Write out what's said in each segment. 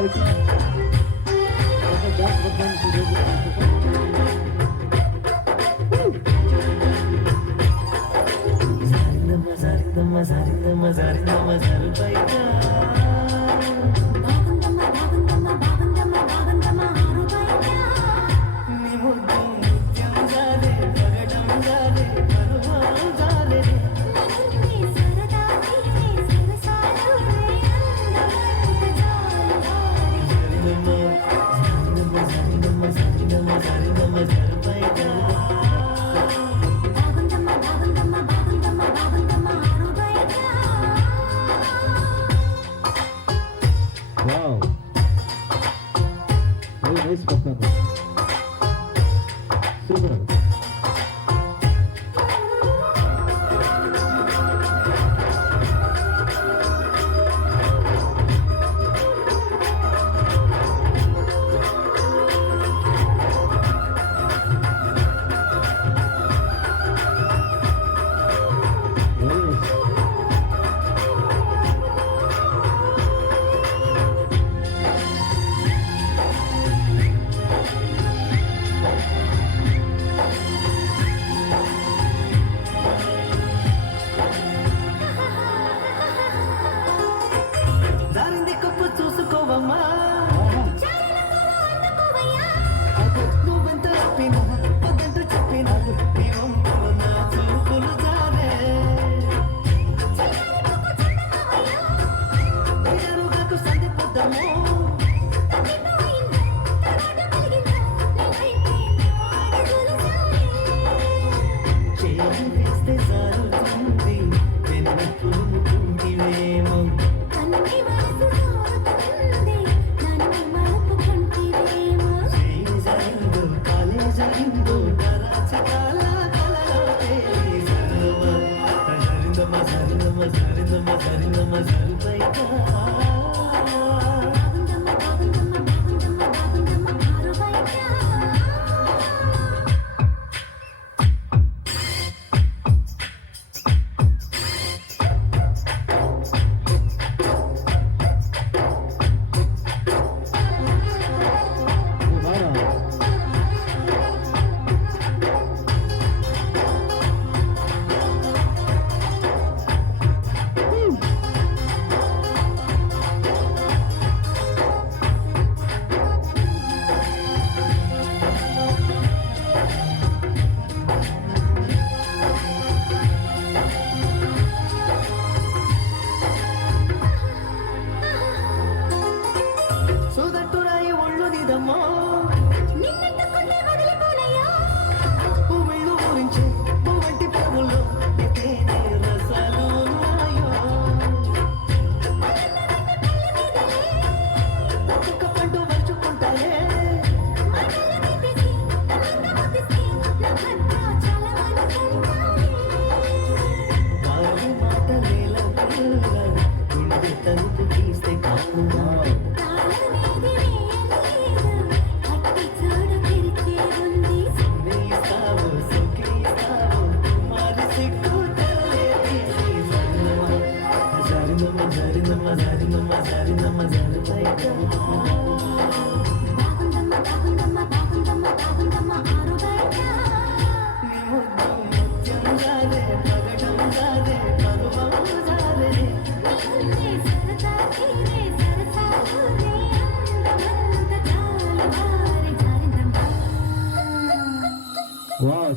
గారికి dance performance nice performance. Super.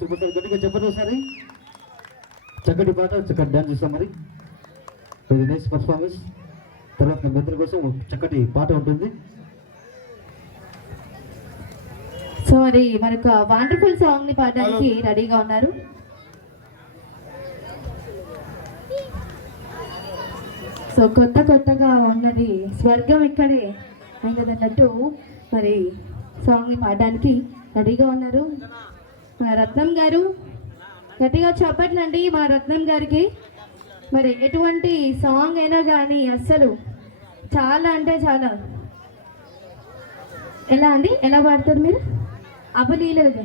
Super sir, గట్టిగా చెప్పండి ఒకసారి. చక్కటి పాట, చక్కటి డ్యాన్స్ చేస్తాం. మరి వెరీ నైస్ పర్ఫార్మెన్స్. తర్వాత మీ మిత్రుల కోసం చక్కటి పాట ఉంటుంది. సో మరి మనకు వండర్ఫుల్ సాంగ్ ని పాడడానికి రెడీగా ఉన్నారు. సో కొత్తగా ఉన్నది స్వర్గం ఇక్కడే అయినదన్నట్టు మరి సాంగ్ ని పాడడానికి రెడీగా ఉన్నారు మా రత్నం గారు. గట్టిగా చెప్పట్లండి మా రత్నం గారికి. మరి ఎటువంటి సాంగ్ అయినా కానీ అస్సలు చాలా అంటే చాలా. ఎలా అండి, ఎలా పాడతారు మీరు? అబలీలుగా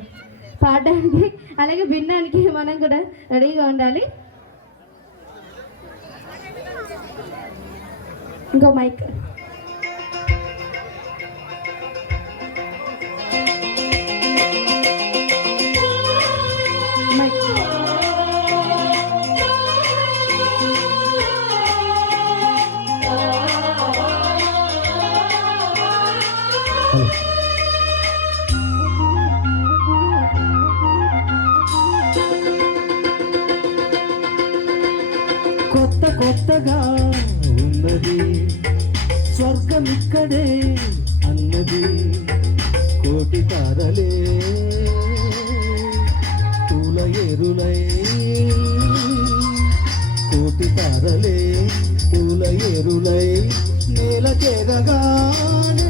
పాడడానికి అలాగే వినడానికి మనం కూడా రెడీగా ఉండాలి. ఇంకో మైక్. కొత్త కొత్తగా ఉన్నది స్వర్గం ఇక్కడే అన్నది కోటి తారలే పూల ఎరులై కోటి తారలే పూల ఎరులై నేల చేరగానే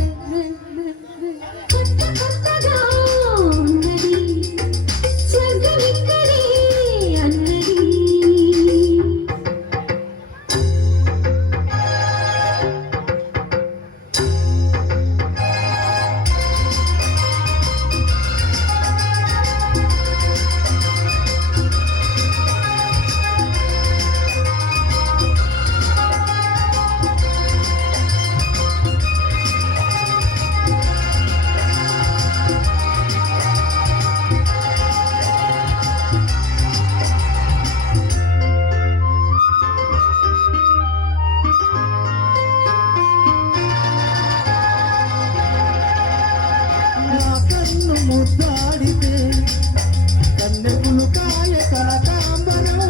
ముద్దాడితే కన్నెపులు కాయ కనకాంబరం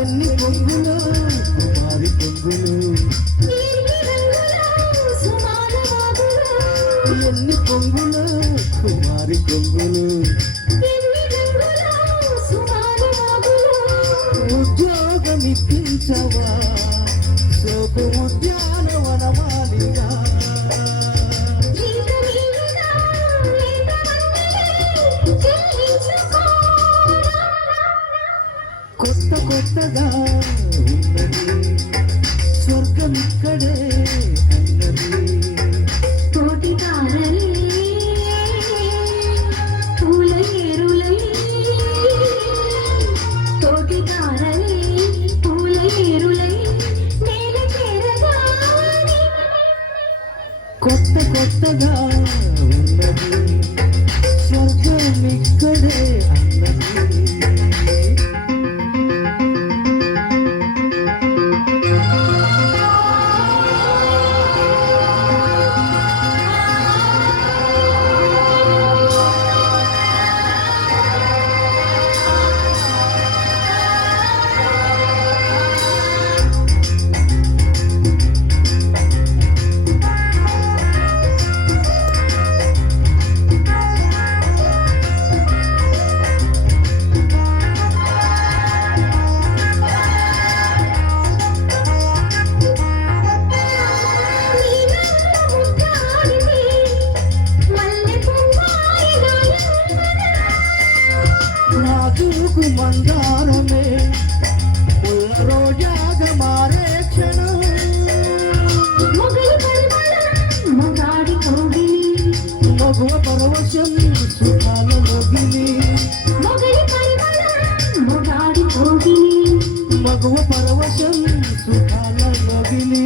ఎన్ని పొంగులు కుమారి పొంగులు ఎన్ని పొంగులు కుమారి పొంగులు ఉద్యోగమిప్పించవా సోపు ఉద్యానవనమాలిగా కొత్త కొత్తగా ఉన్నది స్వర్గం ఇక్కడే అన్నది కోటి తారలే పూల ఎరులై కోటి తారలే పూల ఎరులై నేల చేరగానే కొత్త కొత్తగా ఉన్నది స్వర్గం ఇక్కడే అన్నది నాజూకు మందారమే ముల్ల రోజాగా మారే క్షణం మగువ పరవశం సుఖాల మొగిలి మగువ పరవశం సుఖాల మొగిలి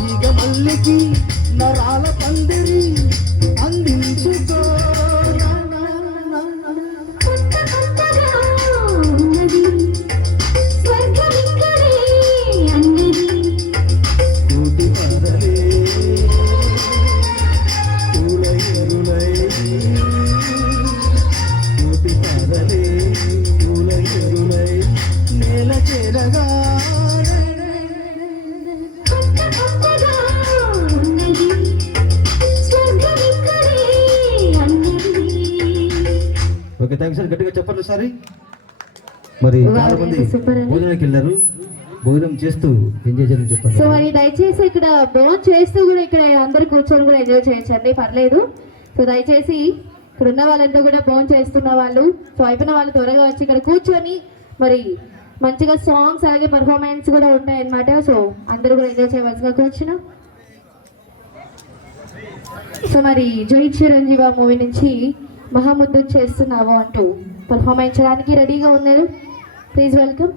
ఈగ మల్లికి నరాల పందిరి అందించుకో కోటి తారలే పూల ఎరులై కోటి తారలే పూల ఎరులై నేల చేరగానే ఓకే థ్యాంక్స్ సార్ గట్టిగా చెప్పండి సారి మరి చాలా మంది సూపర్ అండి. భోజనానికి వెళ్ళారు భోజనం చేస్తూ ఎంజాయ్ చేయడం చెప్పండి సో మరి దయచేసి ఇక్కడ భోజనం చేస్తూ కూడా ఇక్కడ అందరు కూర్చొని కూడా ఎంజాయ్ చేయొచ్చండి, పర్లేదు. సో దయచేసి ఇక్కడ ఉన్న వాళ్ళంతా కూడా భోజనం చేస్తున్న వాళ్ళు, సో అయిపోయిన వాళ్ళు త్వరగా వచ్చి ఇక్కడ కూర్చొని మరి మంచిగా సాంగ్స్ అలాగే పర్ఫార్మెన్స్ కూడా ఉంటాయన్నమాట. సో అందరూ కూడా ఎంజాయ్ చేయవలసిగా కూర్చున్నాం. సో మరి జై చిరంజీవ మూవీ నుంచి మహాముద్దు చేస్తున్నావు అంటూ పర్ఫార్మెన్స్ చేయడానికి రెడీగా ఉన్నారు. Please welcome.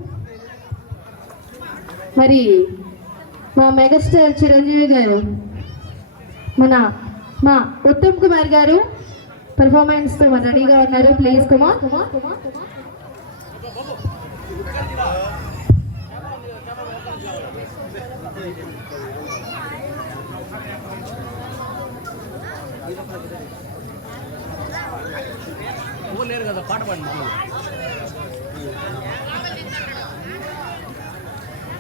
మరి మా మెగాస్టార్ చిరంజీవి గారు మన మా ఉత్తమ్ కుమార్ గారు పెర్ఫార్మెన్స్ తో రెడీగా ఉన్నారు. ప్లీజ్ కుమార్. లేరు కదా పాట పాడి